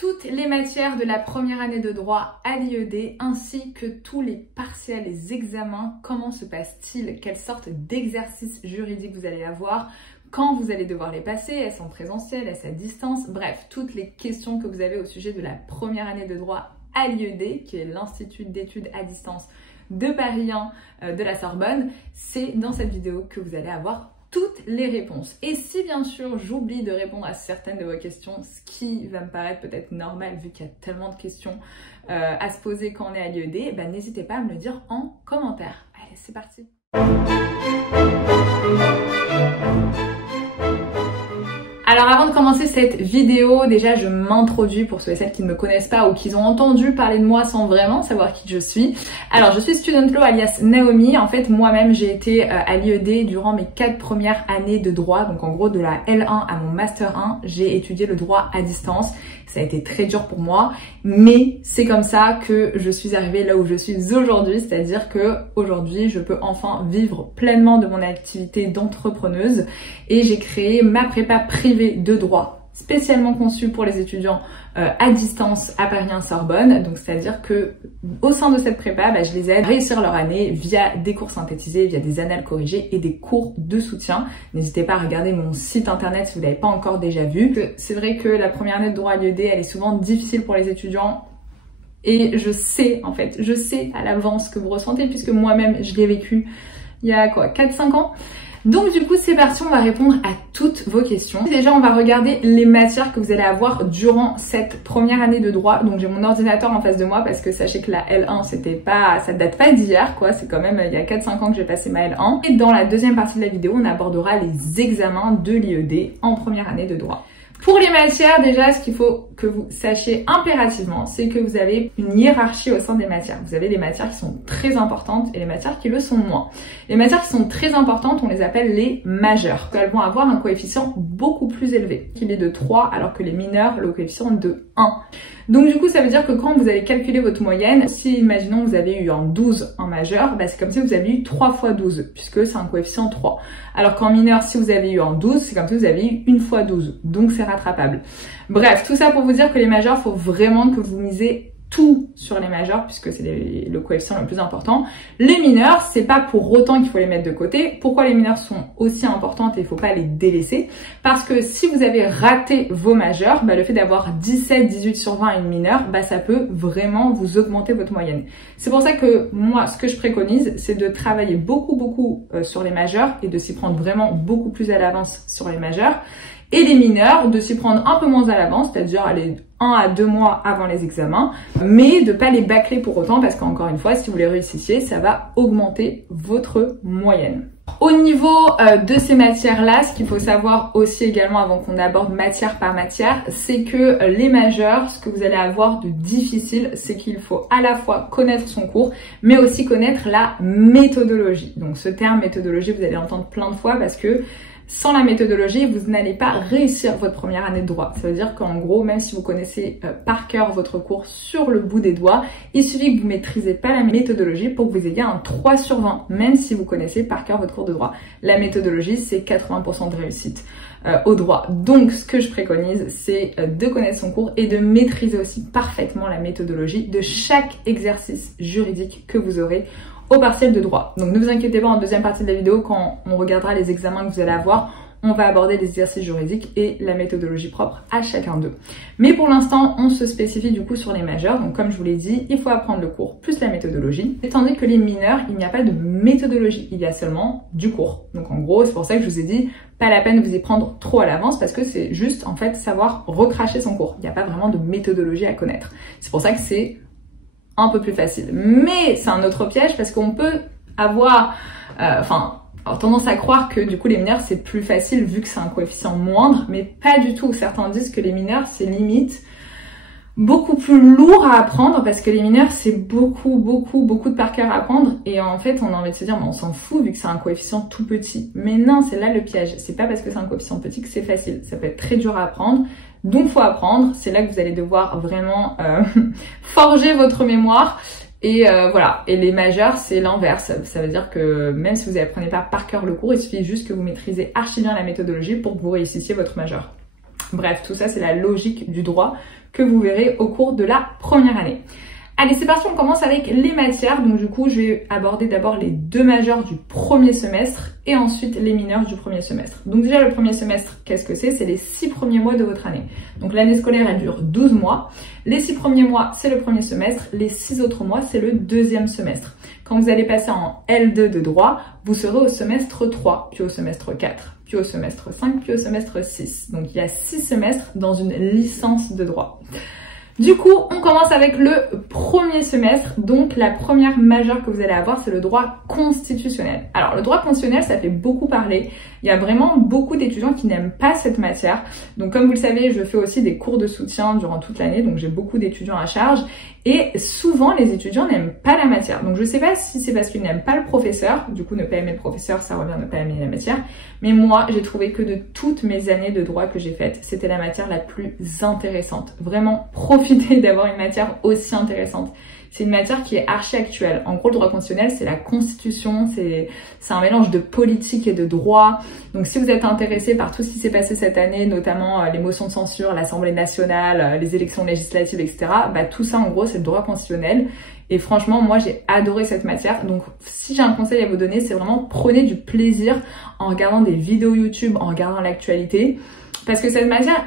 toutes les matières de la première année de droit à l'IED ainsi que tous les partiels, les examens. Comment se passe-t-il? Quelle sorte d'exercice juridique vous allez avoir? Quand vous allez devoir les passer? Est-ce en présentiel? Est-ce à distance? Bref, toutes les questions que vous avez au sujet de la première année de droit à l'IED, qui est l'Institut d'études à distance de Paris 1 de la Sorbonne. C'est dans cette vidéo que vous allez avoir toutes les réponses. Et si bien sûr j'oublie de répondre à certaines de vos questions, ce qui va me paraître peut-être normal vu qu'il y a tellement de questions à se poser quand on est à l'IED, ben, n'hésitez pas à me le dire en commentaire. Allez, c'est parti. Alors avant de commencer cette vidéo, déjà je m'introduis pour ceux et celles qui ne me connaissent pas ou qui ont entendu parler de moi sans vraiment savoir qui je suis. Alors je suis student law alias Naomi. En fait moi-même j'ai été à l'IED durant mes 4 premières années de droit. Donc en gros de la L1 à mon Master 1, j'ai étudié le droit à distance. Ça a été très dur pour moi, mais c'est comme ça que je suis arrivée là où je suis aujourd'hui, c'est-à-dire que aujourd'hui je peux enfin vivre pleinement de mon activité d'entrepreneuse et j'ai créé ma prépa privée de droit spécialement conçue pour les étudiants à distance à Paris 1 Sorbonne. Donc c'est-à-dire que au sein de cette prépa, je les aide à réussir leur année via des cours synthétisés, via des annales corrigées et des cours de soutien. N'hésitez pas à regarder mon site internet si vous l'avez pas encore déjà vu. C'est vrai que la première année de droit à l'IED, elle est souvent difficile pour les étudiants. Et je sais, en fait, je sais à l'avance ce que vous ressentez puisque moi-même, je l'ai vécu il y a quoi, 4-5 ans. Donc du coup c'est parti, on va répondre à toutes vos questions. Déjà on va regarder les matières que vous allez avoir durant cette première année de droit. Donc j'ai mon ordinateur en face de moi parce que sachez que la L1 ça date pas d'hier quoi, c'est quand même il y a 4-5 ans que j'ai passé ma L1. Et dans la deuxième partie de la vidéo on abordera les examens de l'IED en première année de droit. Pour les matières, déjà, ce qu'il faut que vous sachiez impérativement, c'est que vous avez une hiérarchie au sein des matières. Vous avez des matières qui sont très importantes et les matières qui le sont moins. Les matières qui sont très importantes, on les appelle les majeures. Elles vont avoir un coefficient beaucoup plus élevé, qu'il est de 3, alors que les mineurs, le coefficient est de 1. Donc du coup, ça veut dire que quand vous allez calculer votre moyenne, si imaginons vous avez eu un 12 en majeur, c'est comme si vous avez eu 3 fois 12, puisque c'est un coefficient 3. Alors qu'en mineur, si vous avez eu un 12, c'est comme si vous avez eu 1 fois 12, donc c'est rattrapable. Bref, tout ça pour vous dire que les majeurs, il faut vraiment que vous misez tout sur les majeurs puisque c'est le coefficient le plus important. Les mineurs, c'est pas pour autant qu'il faut les mettre de côté. Pourquoi les mineurs sont aussi importantes et il faut pas les délaisser? Parce que si vous avez raté vos majeurs, le fait d'avoir 17, 18 sur 20 à une mineure, ça peut vraiment vous augmenter votre moyenne. C'est pour ça que moi, ce que je préconise, c'est de travailler beaucoup sur les majeurs et de s'y prendre vraiment beaucoup plus à l'avance sur les majeurs. Et les mineurs, de s'y prendre un peu moins à l'avance, c'est-à-dire aller 1 à 2 mois avant les examens, mais de pas les bâcler pour autant parce qu'encore une fois, si vous les réussissiez, ça va augmenter votre moyenne. Au niveau de ces matières-là, ce qu'il faut savoir aussi également avant qu'on aborde matière par matière, c'est que les majeurs, ce que vous allez avoir de difficile, c'est qu'il faut à la fois connaître son cours, mais aussi connaître la méthodologie. Donc ce terme méthodologie, vous allez l'entendre plein de fois parce que sans la méthodologie, vous n'allez pas réussir votre première année de droit. Ça veut dire qu'en gros, même si vous connaissez par cœur votre cours sur le bout des doigts, il suffit que vous maîtrisez pas la méthodologie pour que vous ayez un 3 sur 20, même si vous connaissez par cœur votre cours de droit. La méthodologie, c'est 80% de réussite au droit. Donc, ce que je préconise, c'est de connaître son cours et de maîtriser aussi parfaitement la méthodologie de chaque exercice juridique que vous aurez au partiel de droit. Donc ne vous inquiétez pas, en deuxième partie de la vidéo, quand on regardera les examens que vous allez avoir, on va aborder les exercices juridiques et la méthodologie propre à chacun d'eux. Mais pour l'instant, on se spécifie du coup sur les majeurs. Donc comme je vous l'ai dit, il faut apprendre le cours plus la méthodologie. Tandis que les mineurs, il n'y a pas de méthodologie, il y a seulement du cours. Donc en gros, c'est pour ça que je vous ai dit, pas la peine de vous y prendre trop à l'avance parce que c'est juste en fait savoir recracher son cours. Il n'y a pas vraiment de méthodologie à connaître. C'est pour ça que c'est un peu plus facile. Mais c'est un autre piège parce qu'on peut avoir tendance à croire que du coup les mineurs c'est plus facile vu que c'est un coefficient moindre, mais pas du tout. Certains disent que les mineurs c'est limite beaucoup plus lourd à apprendre parce que les mineurs c'est beaucoup de par cœur à apprendre et en fait on a envie de se dire on s'en fout vu que c'est un coefficient tout petit. Mais non, c'est là le piège. C'est pas parce que c'est un coefficient petit que c'est facile. Ça peut être très dur à apprendre. Donc faut apprendre, c'est là que vous allez devoir vraiment forger votre mémoire et voilà. Et les majeurs c'est l'inverse, ça veut dire que même si vous apprenez pas par cœur le cours, il suffit juste que vous maîtrisez archi bien la méthodologie pour que vous réussissiez votre majeur. Bref, tout ça c'est la logique du droit que vous verrez au cours de la première année. Allez, c'est parti, on commence avec les matières. Donc du coup, je vais aborder d'abord les 2 majeurs du premier semestre et ensuite les mineurs du premier semestre. Donc déjà, le premier semestre, qu'est-ce que c'est? C'est les 6 premiers mois de votre année. Donc l'année scolaire, elle dure 12 mois. Les 6 premiers mois, c'est le premier semestre. Les 6 autres mois, c'est le deuxième semestre. Quand vous allez passer en L2 de droit, vous serez au semestre 3, puis au semestre 4, puis au semestre 5, puis au semestre 6. Donc il y a 6 semestres dans une licence de droit. Du coup, on commence avec le premier semestre. Donc, la première majeure que vous allez avoir, c'est le droit constitutionnel. Alors, le droit constitutionnel, ça fait beaucoup parler. Il y a vraiment beaucoup d'étudiants qui n'aiment pas cette matière. Donc, comme vous le savez, je fais aussi des cours de soutien durant toute l'année. Donc, j'ai beaucoup d'étudiants à charge. Et souvent, les étudiants n'aiment pas la matière. Donc, je sais pas si c'est parce qu'ils n'aiment pas le professeur. Du coup, ne pas aimer le professeur, ça revient à ne pas aimer la matière. Mais moi, j'ai trouvé que de toutes mes années de droit que j'ai faites, c'était la matière la plus intéressante. Vraiment, profitez d'avoir une matière aussi intéressante. C'est une matière qui est archi actuelle. En gros, le droit constitutionnel, c'est la constitution, c'est un mélange de politique et de droit. Donc, si vous êtes intéressé par tout ce qui s'est passé cette année, notamment les motions de censure, l'Assemblée nationale, les élections législatives, etc., bah, tout ça, en gros, c'est le droit constitutionnel. Et franchement, moi, j'ai adoré cette matière. Donc, si j'ai un conseil à vous donner, c'est vraiment prenez du plaisir en regardant des vidéos YouTube, en regardant l'actualité. Parce que cette matière,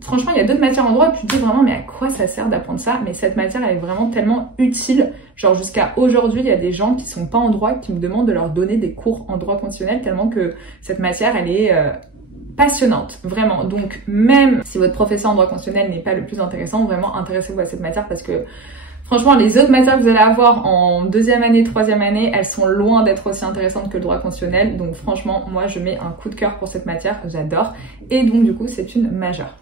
franchement, il y a d'autres matières en droit, tu te dis vraiment, mais à quoi ça sert d'apprendre ça? Mais cette matière, elle est vraiment tellement utile. Genre, jusqu'à aujourd'hui, il y a des gens qui sont pas en droit qui me demandent de leur donner des cours en droit constitutionnel tellement que cette matière, elle est passionnante, vraiment. Donc, même si votre professeur en droit constitutionnel n'est pas le plus intéressant, vraiment intéressez-vous à cette matière parce que franchement, les autres matières que vous allez avoir en 2e année, 3e année, elles sont loin d'être aussi intéressantes que le droit constitutionnel. Donc franchement, moi, je mets un coup de cœur pour cette matière, j'adore. Et donc, du coup, c'est une majeure.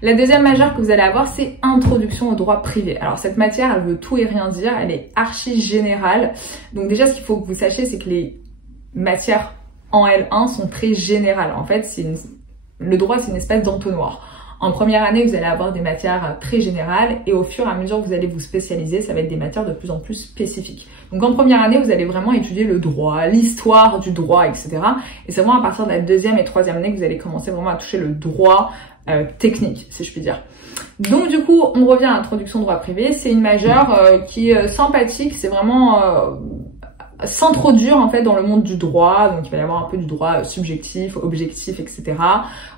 La deuxième majeure que vous allez avoir, c'est introduction au droit privé. Alors, cette matière, elle veut tout et rien dire. Elle est archi générale. Donc déjà, ce qu'il faut que vous sachiez, c'est que les matières en L1 sont très générales. En fait, le droit, c'est une espèce d'entonnoir. En première année, vous allez avoir des matières très générales et au fur et à mesure que vous allez vous spécialiser, ça va être des matières de plus en plus spécifiques. Donc en première année, vous allez vraiment étudier le droit, l'histoire du droit, etc. Et c'est vraiment à partir de la 2e et 3e année que vous allez commencer vraiment à toucher le droit technique, si je puis dire. Donc du coup, on revient à l'introduction au droit privé. C'est une majeure qui est sympathique, c'est vraiment s'introduire en fait dans le monde du droit. Donc il va y avoir un peu du droit subjectif, objectif, etc.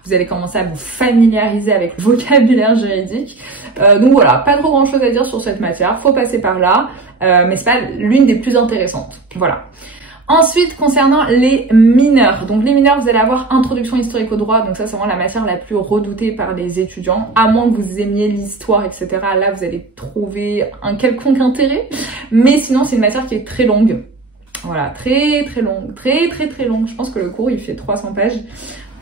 Vous allez commencer à vous familiariser avec le vocabulaire juridique. Donc voilà, pas trop grand chose à dire sur cette matière, faut passer par là, mais c'est pas l'une des plus intéressantes. Voilà. Ensuite, concernant les mineurs. Donc les mineurs, vous allez avoir introduction historique au droit. Donc ça, c'est vraiment la matière la plus redoutée par les étudiants. À moins que vous aimiez l'histoire, etc. Là, vous allez trouver un quelconque intérêt. Mais sinon, c'est une matière qui est très longue. Voilà, très longue. Très longue. Je pense que le cours, il fait 300 pages.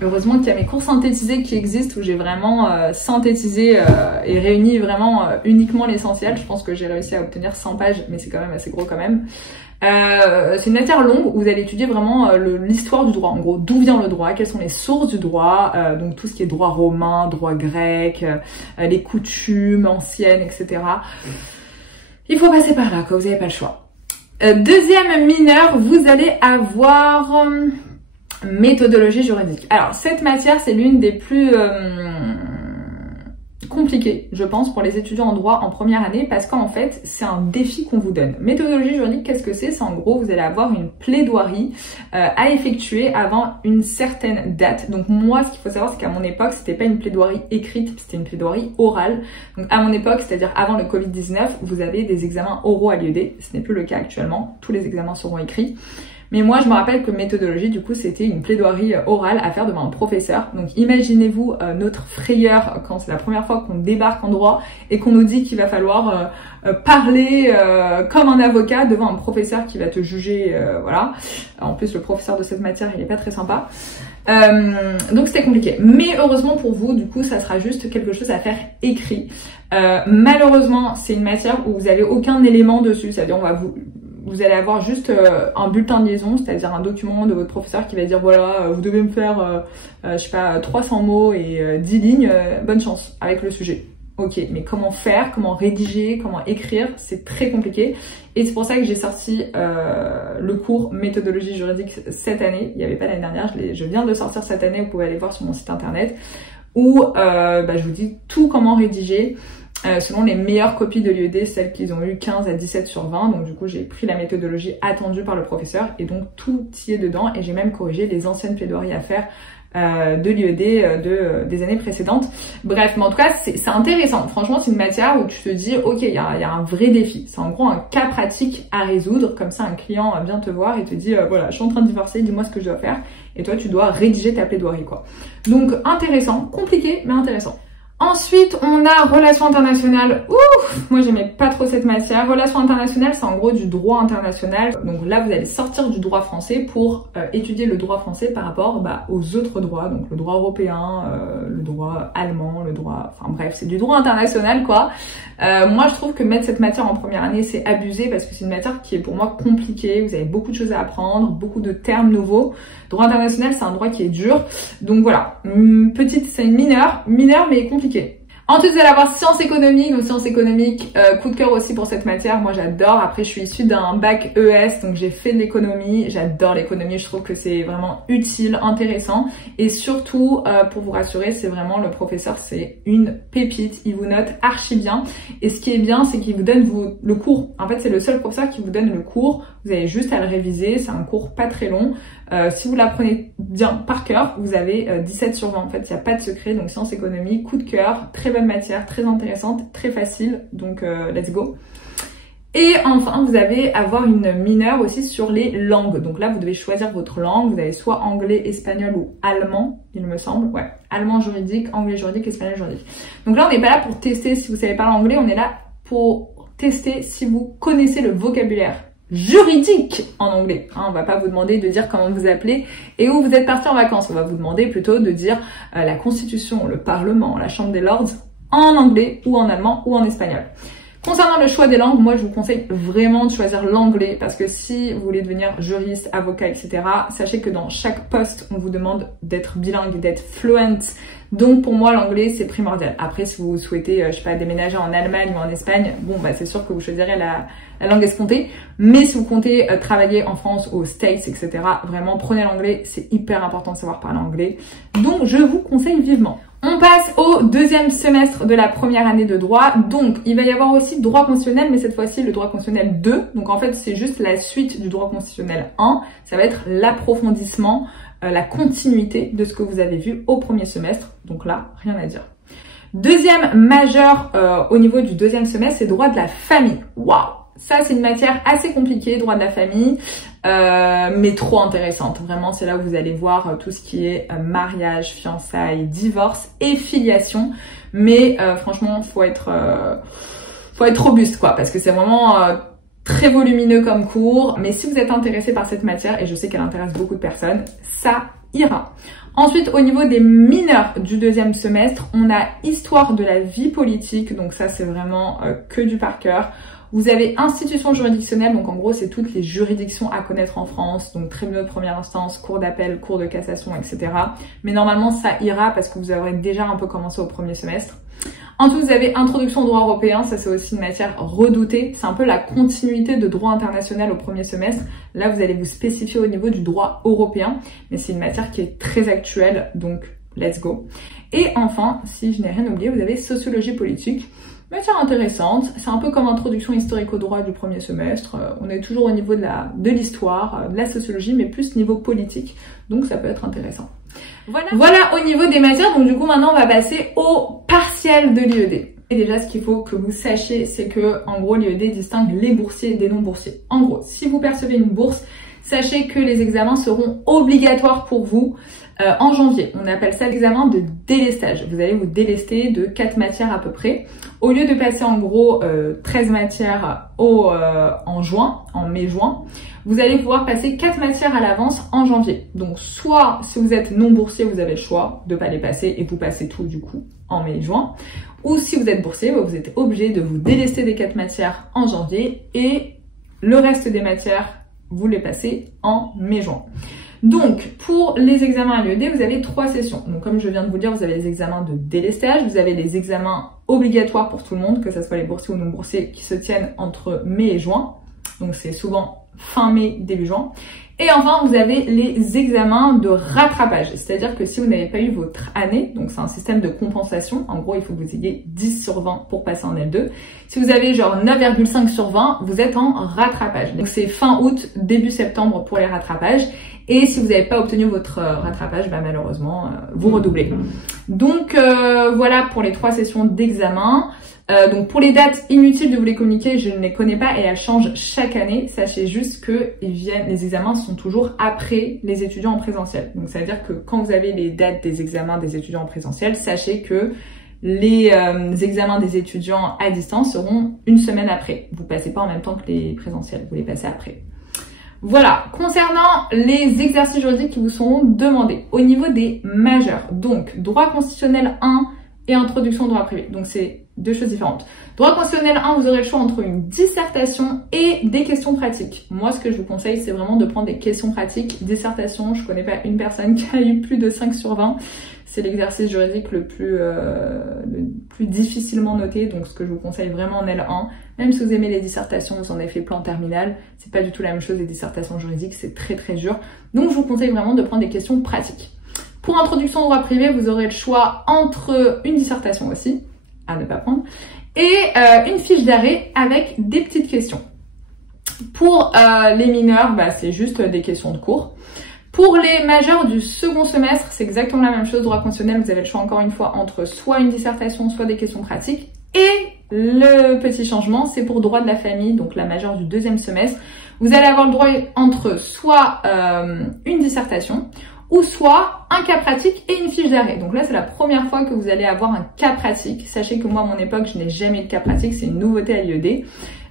Heureusement qu'il y a mes cours synthétisés qui existent où j'ai vraiment synthétisé et réuni vraiment uniquement l'essentiel. Je pense que j'ai réussi à obtenir 100 pages, mais c'est quand même assez gros quand même. C'est une matière longue où vous allez étudier vraiment l'histoire du droit, en gros, d'où vient le droit, quelles sont les sources du droit, donc tout ce qui est droit romain, droit grec, les coutumes anciennes, etc. Il faut passer par là, quoi, vous n'avez pas le choix. Deuxième mineur, vous allez avoir méthodologie juridique. Alors cette matière, c'est l'une des plus compliquées, je pense, pour les étudiants en droit en première année parce qu'en fait, c'est un défi qu'on vous donne. Méthodologie juridique, qu'est-ce que c'est? C'est en gros, vous allez avoir une plaidoirie à effectuer avant une certaine date. Donc moi, ce qu'il faut savoir, c'est qu'à mon époque, c'était pas une plaidoirie écrite, c'était une plaidoirie orale. Donc à mon époque, c'est-à-dire avant le Covid-19, vous avez des examens oraux à l'IED. Ce n'est plus le cas actuellement. Tous les examens seront écrits. Mais moi, je me rappelle que méthodologie, du coup, c'était une plaidoirie orale à faire devant un professeur. Donc, imaginez-vous notre frayeur quand c'est la première fois qu'on débarque en droit et qu'on nous dit qu'il va falloir parler comme un avocat devant un professeur qui va te juger, voilà. En plus, le professeur de cette matière, il est pas très sympa. Donc, c'était compliqué. Mais heureusement pour vous, du coup, ça sera juste quelque chose à faire écrit. Malheureusement, c'est une matière où vous n'avez aucun élément dessus. C'est-à-dire, vous allez avoir juste un bulletin de liaison, c'est-à-dire un document de votre professeur qui va dire voilà, vous devez me faire, je sais pas, 300 mots et 10 lignes, bonne chance avec le sujet. Ok, mais comment faire, comment rédiger, comment écrire, c'est très compliqué. Et c'est pour ça que j'ai sorti le cours méthodologie juridique cette année. Il n'y avait pas l'année dernière, je viens de le sortir cette année, vous pouvez aller voir sur mon site internet. où je vous dis tout comment rédiger selon les meilleures copies de l'UED, celles qu'ils ont eu 15 à 17 sur 20. Donc du coup, j'ai pris la méthodologie attendue par le professeur et donc tout y est dedans. Et j'ai même corrigé les anciennes plaidoiries à faire de l'UED des années précédentes. Bref, mais en tout cas, c'est intéressant. Franchement, c'est une matière où tu te dis, ok, il y a un vrai défi. C'est en gros un cas pratique à résoudre. Comme ça, un client vient te voir et te dit, voilà, je suis en train de divorcer, dis-moi ce que je dois faire. Et toi, tu dois rédiger ta plaidoirie, quoi. Donc, intéressant, compliqué, mais intéressant. Ensuite, on a relations internationales. Ouf, moi j'aimais pas trop cette matière. Relations internationales, c'est en gros du droit international. Donc là, vous allez sortir du droit français pour étudier le droit français par rapport aux autres droits. Donc le droit européen, le droit allemand, le droit... Enfin bref, c'est du droit international quoi. Moi, je trouve que mettre cette matière en première année, c'est abusé parce que c'est une matière qui est pour moi compliquée. Vous avez beaucoup de choses à apprendre, beaucoup de termes nouveaux. Droit international, c'est un droit qui est dur. Donc voilà, c'est une mineure mais compliquée. Ensuite, vous allez avoir sciences économiques. Donc sciences économiques, coup de cœur aussi pour cette matière. Moi, j'adore. Après, je suis issue d'un bac ES, donc j'ai fait de l'économie. J'adore l'économie. Je trouve que c'est vraiment utile, intéressant. Et surtout, pour vous rassurer, c'est vraiment le professeur, c'est une pépite. Il vous note archi bien. Et ce qui est bien, c'est qu'il vous donne le cours. En fait, c'est le seul professeur qui vous donne le cours. Vous avez juste à le réviser. C'est un cours pas très long. Si vous l'apprenez bien par cœur, vous avez 17 sur 20. En fait, il n'y a pas de secret. Donc, sciences économiques, coup de cœur, très bonne matière, très intéressante, très facile. Donc, let's go. Et enfin, vous allez avoir une mineure aussi sur les langues. Donc là, vous devez choisir votre langue. Vous avez soit anglais, espagnol ou allemand, il me semble. Ouais, allemand juridique, anglais juridique, espagnol juridique. Donc là, on n'est pas là pour tester si vous savez parler anglais. On est là pour tester si vous connaissez le vocabulaire juridique en anglais. On va pas vous demander de dire comment vous appelez et où vous êtes parti en vacances. On va vous demander plutôt de dire la Constitution, le Parlement, la Chambre des Lords en anglais ou en allemand ou en espagnol. Concernant le choix des langues, moi je vous conseille vraiment de choisir l'anglais parce que si vous voulez devenir juriste, avocat, etc., sachez que dans chaque poste, on vous demande d'être bilingue, d'être fluent. Donc pour moi, l'anglais, c'est primordial. Après, si vous souhaitez, je sais pas, déménager en Allemagne ou en Espagne, bon, c'est sûr que vous choisirez la langue escomptée. Mais si vous comptez travailler en France, aux States, etc., vraiment, prenez l'anglais. C'est hyper important de savoir parler anglais. Donc, je vous conseille vivement. On passe au deuxième semestre de la première année de droit. Donc, il va y avoir aussi droit constitutionnel, mais cette fois-ci, le droit constitutionnel 2. Donc, en fait, c'est juste la suite du droit constitutionnel 1. Ça va être l'approfondissement, la continuité de ce que vous avez vu au premier semestre. Donc là, rien à dire. Deuxième majeur au niveau du deuxième semestre, c'est droit de la famille. Waouh! Ça, c'est une matière assez compliquée, droit de la famille, mais trop intéressante. Vraiment, c'est là où vous allez voir tout ce qui est mariage, fiançailles, divorce et filiation. Mais franchement, faut être robuste, quoi, parce que c'est vraiment très volumineux comme cours. Mais si vous êtes intéressé par cette matière, et je sais qu'elle intéresse beaucoup de personnes, ça ira. Ensuite, au niveau des mineurs du deuxième semestre, on a histoire de la vie politique. Donc ça, c'est vraiment que du par cœur. Vous avez institutions juridictionnelles, donc en gros, c'est toutes les juridictions à connaître en France, donc tribunaux de première instance, cour d'appel, cour de cassation, etc. Mais normalement, ça ira parce que vous aurez déjà un peu commencé au premier semestre. Ensuite, vous avez introduction au droit européen, ça c'est aussi une matière redoutée. C'est un peu la continuité de droit international au premier semestre. Là, vous allez vous spécifier au niveau du droit européen, mais c'est une matière qui est très actuelle, donc let's go. Et enfin, si je n'ai rien oublié, vous avez sociologie politique. Matière intéressante, c'est un peu comme introduction historique au droit du premier semestre. On est toujours au niveau de l'histoire, de la sociologie, mais plus niveau politique. Donc ça peut être intéressant. Voilà au niveau des matières. Donc du coup maintenant on va passer au partiel de l'IED. Et déjà ce qu'il faut que vous sachiez, c'est que en gros l'IED distingue les boursiers des non boursiers. En gros, si vous percevez une bourse, sachez que les examens seront obligatoires pour vous en janvier. On appelle ça l'examen de délestage. Vous allez vous délester de 4 matières à peu près. Au lieu de passer en gros 13 matières en mai-juin, vous allez pouvoir passer 4 matières à l'avance en janvier. Donc soit si vous êtes non boursier, vous avez le choix de ne pas les passer et vous passez tout du coup en mai-juin. Ou si vous êtes boursier, vous êtes obligé de vous délester des 4 matières en janvier et le reste des matières, vous les passez en mai-juin. Donc, pour les examens à l'IED, vous avez 3 sessions. Donc, comme je viens de vous dire, vous avez les examens de délestage, vous avez les examens obligatoires pour tout le monde, que ce soit les boursiers ou non boursiers, qui se tiennent entre mai et juin. Donc, c'est souvent fin mai, début juin. Et enfin, vous avez les examens de rattrapage. C'est-à-dire que si vous n'avez pas eu votre année, donc c'est un système de compensation. En gros, il faut que vous ayez 10 sur 20 pour passer en L2. Si vous avez genre 9,5 sur 20, vous êtes en rattrapage. Donc c'est fin août, début septembre pour les rattrapages. Et si vous n'avez pas obtenu votre rattrapage, bah malheureusement, vous redoublez. Donc voilà pour les 3 sessions d'examen. Donc pour les dates, inutiles de vous les communiquer, je ne les connais pas et elles changent chaque année. Sachez juste que les examens sont toujours après les étudiants en présentiel. Donc ça veut dire que quand vous avez les dates des examens des étudiants en présentiel, sachez que les examens des étudiants à distance seront une semaine après. Vous passez pas en même temps que les présentiels, vous les passez après. Voilà, concernant les exercices juridiques qui vous seront demandés au niveau des majeurs, donc droit constitutionnel 1 et introduction au droit privé. Donc c'est 2 choses différentes. Droit constitutionnel 1, vous aurez le choix entre une dissertation et des questions pratiques. Moi, ce que je vous conseille, c'est vraiment de prendre des questions pratiques. Dissertation, je connais pas une personne qui a eu plus de 5 sur 20. C'est l'exercice juridique le plus difficilement noté. Donc, ce que je vous conseille vraiment en L1, même si vous aimez les dissertations, vous en avez fait plein en terminale, c'est pas du tout la même chose, les dissertations juridiques, c'est très très dur. Donc, je vous conseille vraiment de prendre des questions pratiques. Pour introduction au droit privé, vous aurez le choix entre une dissertation aussi, à ne pas prendre, et une fiche d'arrêt avec des petites questions. Pour les mineurs, bah, c'est juste des questions de cours. Pour les majeurs du second semestre, c'est exactement la même chose. Droit constitutionnel, vous avez le choix encore une fois entre soit une dissertation, soit des questions pratiques. Et le petit changement, c'est pour droit de la famille, donc la majeure du deuxième semestre. Vous allez avoir le droit entre soit une dissertation, ou soit un cas pratique et une fiche d'arrêt. Donc là, c'est la première fois que vous allez avoir un cas pratique. Sachez que moi, à mon époque, je n'ai jamais eu de cas pratique. C'est une nouveauté à l'IED.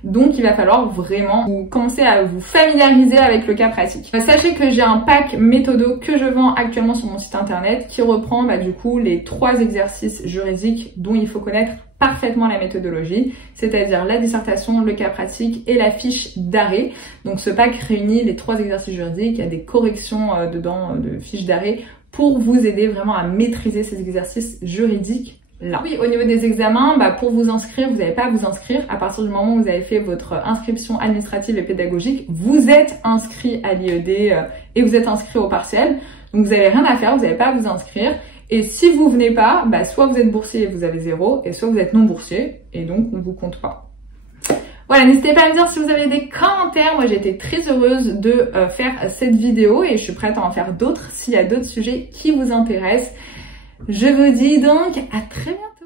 Donc, il va falloir vraiment commencer à vous familiariser avec le cas pratique. Sachez que j'ai un pack méthodo que je vends actuellement sur mon site internet qui reprend du coup les 3 exercices juridiques dont il faut connaître parfaitement la méthodologie, c'est-à-dire la dissertation, le cas pratique et la fiche d'arrêt. Donc ce pack réunit les 3 exercices juridiques, il y a des corrections dedans de fiches d'arrêt pour vous aider vraiment à maîtriser ces exercices juridiques là. Oui, au niveau des examens, pour vous inscrire, vous n'avez pas à vous inscrire. À partir du moment où vous avez fait votre inscription administrative et pédagogique, vous êtes inscrit à l'IED et vous êtes inscrit au partiel. Donc vous n'avez rien à faire, vous n'avez pas à vous inscrire. Et si vous venez pas, soit vous êtes boursier et vous avez 0, et soit vous êtes non boursier et donc on vous compte pas. Voilà, n'hésitez pas à me dire si vous avez des commentaires. Moi, j'ai été très heureuse de faire cette vidéo et je suis prête à en faire d'autres s'il y a d'autres sujets qui vous intéressent. Je vous dis donc à très bientôt.